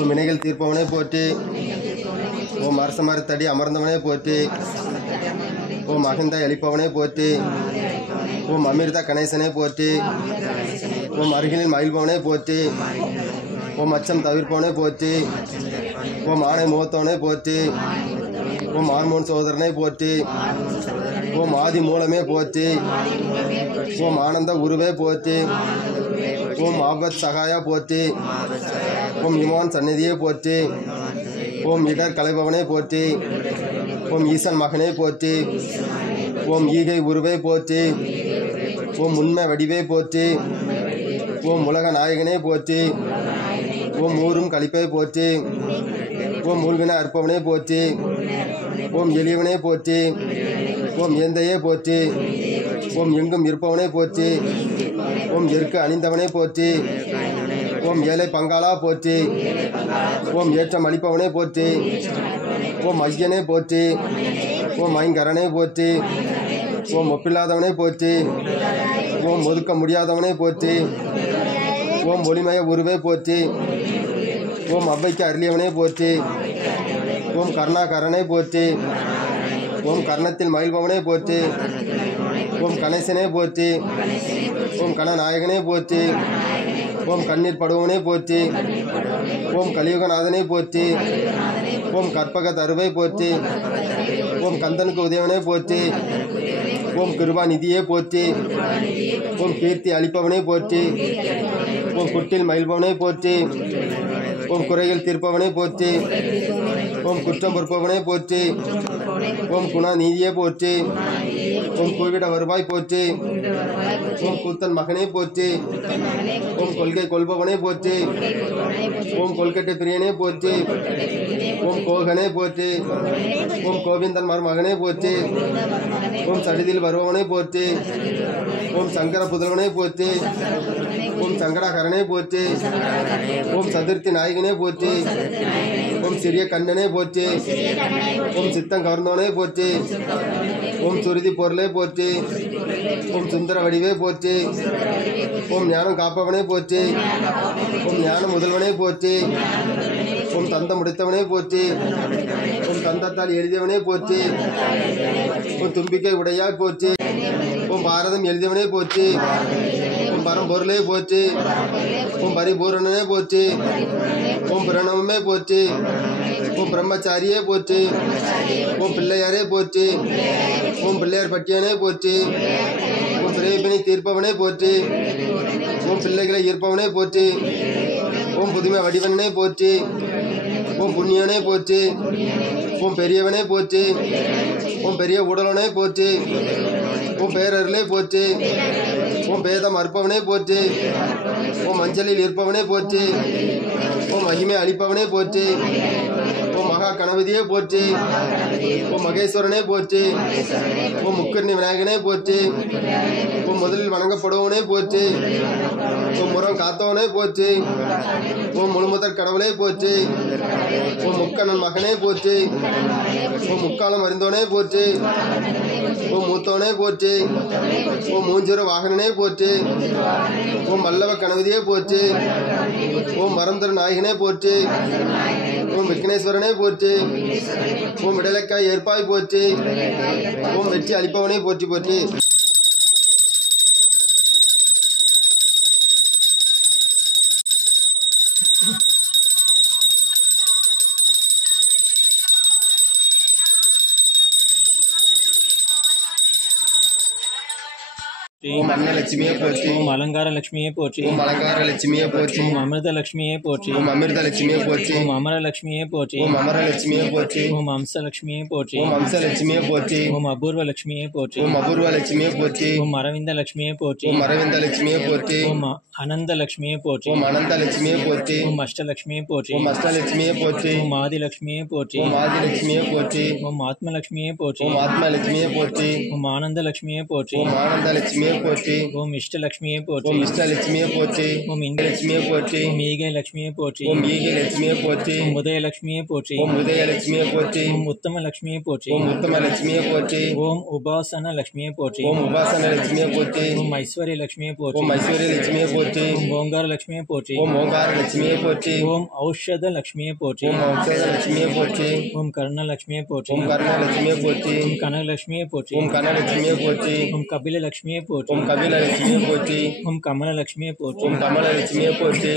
ஓம் வினைகள் தீர்ப்பவனே போற்றி. ஓம் அரச மரத்தடி அமர்ந்தவனே போற்றி. ஓம் அகிந்த அளிப்பவனே போற்றி. ஓம் அமிர்த கணேசனே போற்றி. ஓம் அருகிலில் மகிழ்பவனே போற்றி. ஓம் அச்சம் தவிர்ப்பவனே போற்றி. ஓம் ஆணை முகத்தவனே போற்றி. ஓம் ஆர்மோன் சோதரனை போற்றி. ஓம் ஆதி மூலமே போற்றி. ஓம் ஆனந்த குருவே போற்றி. ஓம் ஆபத் சகாயா போற்றி. ஓம் இமான் சந்நிதியே போற்றி. ஓம் இடர் கலைபவனே போற்றி. ஓம் ஈசன் மகனே போற்றி. ஓம் ஈகை உருவே போற்றி. ஓம் உண்மை வடிவே போற்றி. ஓம் உலக நாயகனே போற்றி. ஓம் ஊரும் கழிப்பை போற்றி. ஓம் மூழ்கின அற்பவனே போற்றி. ஓம் எளியவனே போற்றி. ஓம் எந்தையே போற்றி. ஓம் எங்கும் இருப்பவனே போற்றி. ஓம் எருக்கு அணிந்தவனே போற்றி. ஓம் ஏழை பங்காளா போற்றி. ஓம் ஏற்றம் அளிப்பவனே போற்றி. ஓம் ஐயனே போற்றி. ஓம் ஐங்கரனே போற்றி. ஓம் ஒப்பில்லாதவனே போற்றி. ஓம் ஒதுக்க முடியாதவனே போற்றி. ஓம் ஒளிமய உருவே போற்றி. ஓம் அவ்வைக்கு அருளியவனே போற்றி. ஓம் கருணாகரனே போற்றி. ஓம் கர்ணத்தில் மகிழ்பவனே போற்றி. ஓம் கணேசனே போற்றி. ஓம் கணநாயகனே போற்றி. ஓம் கண்ணீர் படுவனே போற்றி. ஓம் கலியுகநாதனே போற்றி. ஓம் கற்பக தருவை போற்றி. ஓம் கந்தனுக்கு உதயவனே போற்றி. ஓம் கிருபா நிதியே போற்றி. ஓம் கீர்த்தி அளிப்பவனே போற்றி. ஓம் குட்டில் மகிழ்பவனே போற்றி. ஓம் குறைகள் தீர்ப்பவனே போற்றி. ஓம் குற்றம் பொறுப்பவனே போற்றி. ஓம் குணா நீதியே போற்றி. ஓம் கூவிட வருவாய் போற்றி. ஓம் கூத்தன் மகனே போற்றி. ஓம் கொள்கை கொள்பவனே போற்றி. ஓம் கொல்கட்டை பிரியனே போற்றி. ஓம் கோகனே போற்றி. ஓம் கோவிந்தன் மருமகனே போற்றி. ஓம் சடிதில் வருபவனே போற்றி. ஓம் சங்கர புதல்வனே போற்றி. ஓம் சங்கடாகரனே போற்றி. ஓம் சதுர்த்தி நாயகனே போற்றி. ஓம் சிறிய கண்ணனே போற்றி. ஓம் சித்தம் கவர்ந்தவனே போற்றி. ஓம் சுருதி பொருளே போற்றி. ஓம் சுந்தர வடிவே போற்றி. ஓம் ஞானம் காப்பவனே போற்றி. ஓம் ஞான முதல்வனே போற்றி. ஓம் தந்த முடித்தவனே போற்றி. ஓம் தந்தத்தால் எழுதியவனே போற்றி. ஓம் தும்பிக்கை உடையாய் போற்றி. ஓம் பாரதம் எழுதியவனே போற்றி. ஓம் ஓம் பரம்பொருளே போற்றி, ஓம் பரிபூரணனே போற்றி, ஓம் பிரணவமே போற்றி, ஓம் பிரம்மச்சாரியே போற்றி, ஓம் பிள்ளையாரே போற்றி, ஓம் பிள்ளையார் பட்டியனே போற்றி, ஓம் பிறவிப்பினை தீர்ப்பவனே போற்றி, ஓம் பிள்ளைகளை ஈர்ப்பவனே போற்றி, ஓம் புதுமை வடிவனே போற்றி, ஓம் புண்ணியனே போற்றி, ஓம் பெரியவனே போற்றி, ஓம் பெரிய உடலனே போற்றி, ஓம் பேரருளே போற்றி, ஓம் பேதம் அற்பவனே போற்றி, ஓம் மஞ்சளில் இருப்பவனே போற்றி, ஓம் மகிமை அளிப்பவனே போற்றி, ஓம் மகா கணபதியே போற்றி, ஓம் மகேஸ்வரனே போற்றி, ஓம் முக்கர்ணி விநாயகனே போற்றி, ஓம் முதலில் வணங்கப்படுவனே போற்றி, ஓம் முறம் காத்தவனே போற்றி, ஓம் முழுமுதற் கடவுளே போற்றி, ஓம் முக்கண்ணன் மகனே போற்றி, ஓம் முக்காலம் அறிந்தவனே போற்றி, ஓம் மூத்தவனே போற்றி, ஓம் மூஞ்சுர வாகனனே போற்றி, ஓம் வல்லவ கணபதியே போற்றி, ஓம் மரந்தர் நாயகனே போற்றி, ஓம் விக்னேஸ்வரனே போற்றி, ஓம் விடலைக்காய் ஏற்பாய் போற்றி, ஓம் வெற்றி அளிப்பவனே போற்றி போற்றி. ஓம் அன்னலட்சுமியே போற்றி, ஓம் அலங்கார லட்சுமியே போற்றி, ஓம் அலங்கார லட்சுமியே போற்றி, ஓம் அமிர்த லட்சுமியே போற்றி, ஓம் அமிர்த லட்சுமியே போற்றி, ஓம் அமர லட்சுமியே போற்றி, ஓம் அமர லட்சுமியே போற்றி, ஓம் அம்ச லட்சுமியே போற்றி, ஓம் அம்ச லட்சுமியே போற்றி, ஓம் அபூர்வ லட்சுமியே போற்றி, ஓம் அபூர்வ லட்சுமியே போற்றி, ஓம் அரவிந்த லட்சுமியே போற்றி, ஓம் அரவிந்த லட்சுமியே போற்றி, ஓம் அனந்த லட்சுமியே போற்றி, ஓம் அனந்த லட்சுமியே போற்றி, ஓம் அஷ்டலட்சுமியே போற்றி, ஓம் அஷ்டலட்சுமியே போற்றி, ஓம் ஆதிலட்சுமியே போற்றி, ஓம் ஆதிலட்சுமியே போற்றி, ஓம் ஆத்மலட்சுமியே போற்றி, ஓம் ஆத்மலட்சுமியே போற்றி, ஓம் ஆனந்த லட்சுமியே போற்றி, ஓம் ஆனந்த லட்சுமியே போற்றி, ஓம் இஷ்டலட்சுமியே போற்றி, ஓம் இஷ்டலட்சுமியே போற்றி, ஓம் இந்திரலட்சுமியே போற்றி, ஓம் ஈகை லட்சுமியே போற்றி, ஓம் ஈகை லட்சுமியே போற்றி, ஓம் உதயலட்சுமியே போற்றி, ஓம் உதயலட்சுமியே போற்றி, ஓம் உத்தம லட்சுமியே போற்றி, ஓம் உத்தம லட்சுமியே போற்றி, ஓம் உபாசன லட்சுமியே போற்றி, ஓம் உபாசன லட்சுமியே போற்றி, ஓம் ஐஸ்வர்ய லட்சுமியே போற்றி, ஓம் ஐஸ்வர்ய லட்சுமியே போற்றி, ஓம் ஓங்கார லட்சுமியே போற்றி, ஓம் ஓங்கார லட்சுமியே போற்றி, ஓம் ஔஷத லட்சுமியே போற்றி, ஓம் ஔஷத லட்சுமியே போற்றி, ஓம் கர்ண லட்சுமியே போற்றி, ஓம் கர்ண லட்சுமியே போற்றி, ஓம் கனக லட்சுமியே போற்றி, ஓம் கன லட்சுமியே போற்றி, ஓம் கபில லட்சுமியே போற்றி, ஓம் கபில லட்சுமியே போற்றி, ஓம் கமல லட்சுமியே போற்றி, ஓம் கமல லட்சுமியே போற்றி,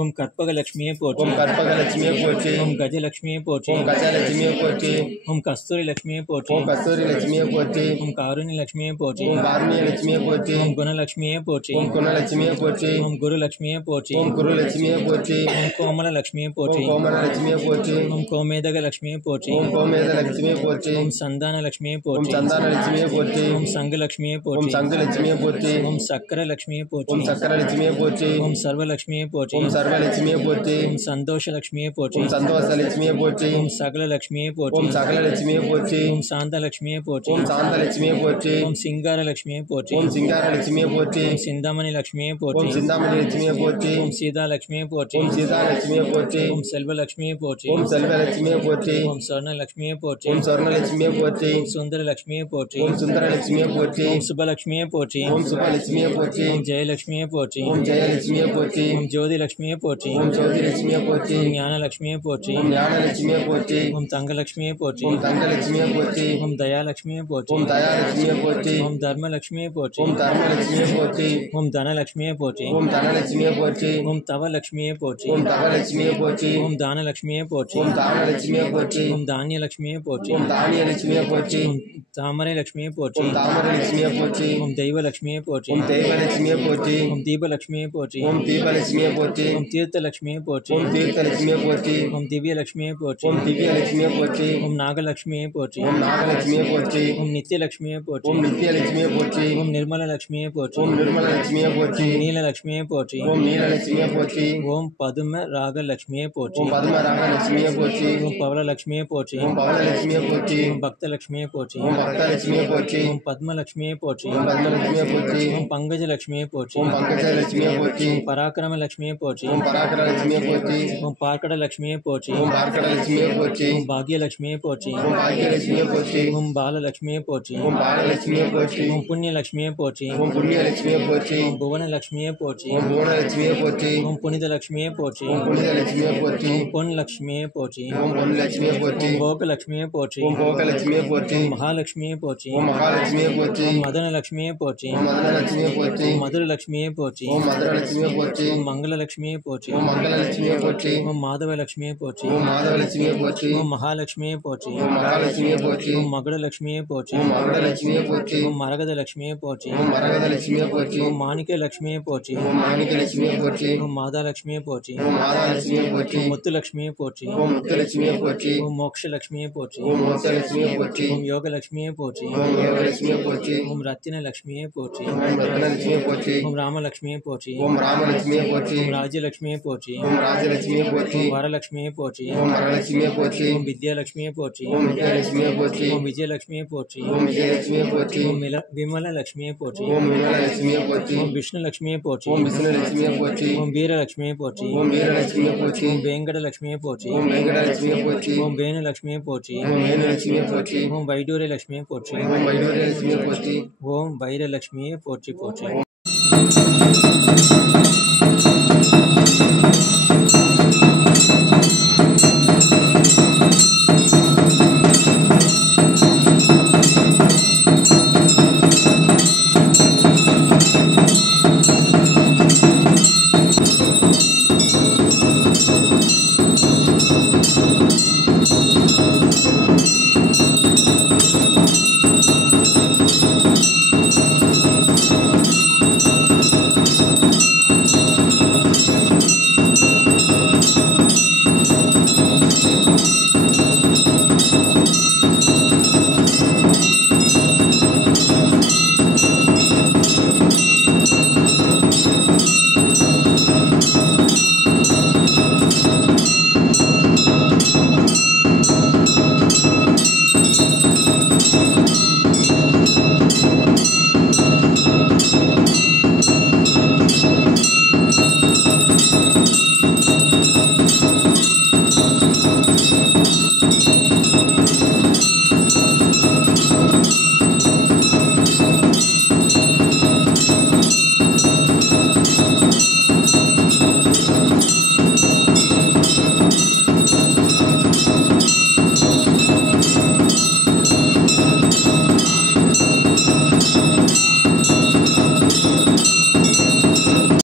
ஓம் கற்பக லட்சுமியே போற்றி, ஓம் கற்பக லட்சுமியே போற்றி, ஓம் கஜலட்சுமியே போற்றி, ஓம் கஜலட்சுமியே போற்றி, ஓம் கஸ்தூரி லட்சுமியே போற்றி, ஓம் கஸ்தூரி லட்சுமியே போற்றி, ஓம் காருண்ய லட்சுமியே போற்றி, ஓம் காருண்ய லட்சுமியே போற்றி, ஓம் குணலட்சுமியே போற்றி, ஓம் குணலட்சுமியே போற்றி, ஓம் குரு லட்சுமியே போற்றி, ஓம் குரு லட்சுமியே போற்றி, ஓம் கோமல லட்சுமியே போற்றி, ஓம் கோமல லட்சுமியே போற்றி, ஓம் கோமேதக லட்சுமியே போற்றி, ஓம் கோமேத லட்சுமியே போற்றி, ஓம் சந்தான லட்சுமியே ஓம் போற்றி, சந்தான லட்சுமியே போற்றி, ஓம் சங்கு லட்சுமியே ஓம் போற்றி, சங்கு லட்சுமியே போற்றி, ஓம் சக்கர லட்சுமியே போற்றி, ஓம் சக்கர லட்சுமியே போற்றி, ஓம் சர்வ லட்சுமியே போற்றி, ஓம் சர்வ லட்சுமியே போற்றி, ஓம் சந்தோஷ லட்சுமியே போற்றி, ஓம் சந்தோஷ லட்சுமியே போற்றி, ஓம் சகல லட்சுமியே போற்றி, ஓம் சகல லட்சுமியே போற்றி, ஓம் சாந்த லட்சுமியே போற்றி, ஓம் சாந்த லட்சுமியே போற்றி, ஓம் சிங்கார லட்சுமியே போற்றி, ஓம் சிங்கார லட்சுமியே போற்றி, ஓம் சிந்தாமணி லட்சுமியே ஓம் போற்றி, சிந்தாமணி லட்சுமியே போற்றி, ஓம் சீதா லட்சுமியே போற்றி, ஓம் சீதா லட்சுமியே போற்றி, ஓம் செல்வ லட்சுமியே போற்றி, ஓம் செல்வ லட்சுமியே போற்றி, ஓம் சொர்ண லட்சுமியே போற்றி, ஓம் சொர்ண லட்சுமியே போற்றி, ஓம் சுந்தர லட்சுமியே போற்றி, ஓம் சுந்தர லட்சுமியே போற்றி, ஓம் சுபலட்சுமியே போற்றி, ஓம் சுப லட்சுமியே போற்றி, ஓம் ஜெயலட்சுமியே போற்றி, ஓம் ஜெயலட்சுமியே போற்றி, ஓம் ஜோதி லட்சுமியே போற்றி, ஓம் ஜோதி லட்சுமியே போற்றி, ஓம் ஞான லட்சுமியே போற்றி, ஓம் ஞான லட்சுமியே போற்றி, ஓம் தங்க லட்சுமியே போற்றி, ஓம் தங்க லட்சுமியே போற்றி, ஓம் தயாலட்சுமியே போற்றி, ஓம் தயா லட்சுமியே போற்றி, ஓம் தர்ம லட்சுமியே போற்றி, ஓம் தர்ம லட்சுமியே போற்றி, ஓம் தனலட்சுமியே போற்றி, ஓம் தனலட்சுமியே போற்றி, ஓம் தவ லட்சுமியே போற்றி, ஓம் தவ லட்சுமியே போற்றி, ஓம் தான லட்சுமியே போற்றி, ஓம் தான லட்சுமியே போற்றி, ஓம் தானிய லட்சுமியே போற்றி, ஓம் தானிய லட்சுமியே போற்றி, ஓம் தாமரை லட்சுமியே போற்றி, ஓம் தாமர லட்சுமியே போற்றி, ஓம் தெய்வ லட்சுமியே போற்றி, ஓம் தெய்வ லட்சுமியே போற்றி, ஓம் தீப லட்சுமியே போற்றி, ஓம் தீப லட்சுமியே போற்றி, ஓம் தீர்த்த லட்சுமியே போற்றி, ஓம் தீர்த்த லட்சுமியே போற்றி, ஓம் திவ்ய லட்சுமியே போற்றி, ஓம் திவ்ய லட்சுமியே போற்றி, ஓம் நாகலட்சுமியே போற்றி, ஓம் நாகலட்சுமியே போற்றி, ஓம் நித்திய லட்சுமியே போற்றி, ஓம் நித்திய லட்சுமியே போற்றி, ஓம் நிர்மல லட்சுமியே போற்றி, ஓம் நிர்மல லட்சுமியே போற்றி, ஓம் நீல லட்சுமியே போற்றி, ஓம் நீல லட்சுமியே போற்றி, ஓம் பதும ராக லட்சுமியே போற்றி, ஓம் பத்மராக லட்சுமியே போற்றி, ஓம் பவள லட்சுமியே போற்றி, ஓம் பவள லட்சுமியே போற்றி, ஓம் பக்த லட்சுமியே போற்றி, ஓம் பக்த லட்சுமியே போற்றி, ஓம் பத்ம லட்சுமியே போற்றி, ஓம் பத்ம லட்சுமியே போற்றி, ஓம் பங்கஜ லட்சுமியே போற்றி, ஓம் பங்கஜ லட்சுமியே போற்றி, ஓம் பராக்கிரம லட்சுமியே போற்றி, ஓம் பராக்கர லட்சுமியே போற்றி ஓம் பார்க்கட லக்ஷ்மியே போற்றி ஓம் பார்க்கட லட்சுமியே போற்றி ஓம் பாக்ய லக்ஷ்மியே போற்றி ஓம் பாக்கிய லட்சுமியே போற்றி ஓம் பாலலக்ஷ்மியே போற்றி ஓம் பாலலட்சுமியே போற்றி ஓம் புண்ணிய லக்ஷ்மியே போற்றி ஓம் புண்ணிய லட்சுமியே போற்றி ஓம் புவன லக்ஷ்மியே போற்றி ஓம் புவன லட்சுமியே போற்றி ஓம் புனித லக்ஷ்மியே போற்றி ஓம் புனித லட்சுமியே போற்றி ஓம் பொன் லக்ஷ்மியே போற்றி ஓம் பொன் லட்சுமியே போற்றி ஓம் போக லக்ஷ்மியே போற்றி ஓம் போக லட்சுமியே போற்றி ஓம் மகாலட்சுமியே போற்றி ஓம் மகாலட்சுமியே போற்றி ஓம் மதன லக்ஷ்மியே போற்றி ஓம் மதன லட்சுமியே போற்றி ஓம் மதுர லக்ஷ்மியே போற்றி ஓம் மதுர லட்சுமியே போற்றி ஓம் மங்கள லக்ஷ்மியே போற்றி ஓம் மங்கள லட்சுமியே போற்றி ஓம் மாதவ லக்ஷ்மியே போற்றி ஓம் மாதவ லட்சுமியே போற்றி ஓம் மகாலட்சுமியே போற்றி ஓம் மகாலட்சுமியே போற்றி ஓம் மகுட லக்ஷ்மியே போற்றி ஓம் மகுட லட்சுமியே போற்றி ஓம் மரகத லக்ஷ்மியே போற்றி ஓம் மரகத லட்சுமியே போற்றி ஓம் மாணிக்க லக்ஷ்மியே போற்றி ஓம் மாணிக்க லட்சுமியே போற்றி ஓம் மாதா லக்ஷ்மியே போற்றி ஓம் மாதா லட்சுமியே போற்றி ஓம் முத்து லக்ஷ்மியே போற்றி ஓம் முத்து லட்சுமியே போற்றி ஓம் மோக்ஷ லக்ஷ்மியே போற்றி ஓம் மோட்ச லட்சுமியே போற்றி ஓம் யோக லக்ஷ்மியே போற்றி ஓம் யோக லட்சுமியே போற்றி ஓம் ரத்தின லக்ஷ்மியே போற்றி ஓம் ரத்ன லட்சுமியே போற்றி ஓம் ராமலக்ஷ்மியே போற்றி ஓம் ராமலட்சுமியே போற்றி ஓம் ராஜ்யலக்ஷ்மியே போற்றி ஓம் ராஜலட்சுமியே போற்றி ஓம் வரலக்ஷ்மியே போற்றி ஓம் வரலட்சுமியே போற்றி ஓம் வித்யாலக்ஷ்மியே போற்றி ஓம் விஜயலட்சுமியே போற்றி ஓம் விஜயலக்ஷ்மியே போற்றி ஓம் விஜயலட்சுமியே போற்றி ஓம் விமல லக்ஷ்மியே போற்றி ஓம் விமல லட்சுமியே போற்றி ஓம் விஷ்ணு லக்ஷ்மியே போற்றி ஓம் விஷ்ணு லட்சுமியே போற்றி ஓம் வீரலக்ஷ்மியே போற்றி ஓம் வீரலட்சுமியே போற்றி ஓம் வேங்கட லக்ஷ்மியே போற்றி ஓம் வெங்கட லட்சுமியே போற்றி ஓம் வேணு லக்ஷ்மியே போற்றி ஓம் வேணு லட்சுமியே போற்றி ஓம் வைடூரிய லக்ஷ்மியே போற்றி ஓம் வைடூரிய லட்சுமியே போற்றி ஓம் வைரலக்ஷ்மியே போற்றி போற்றி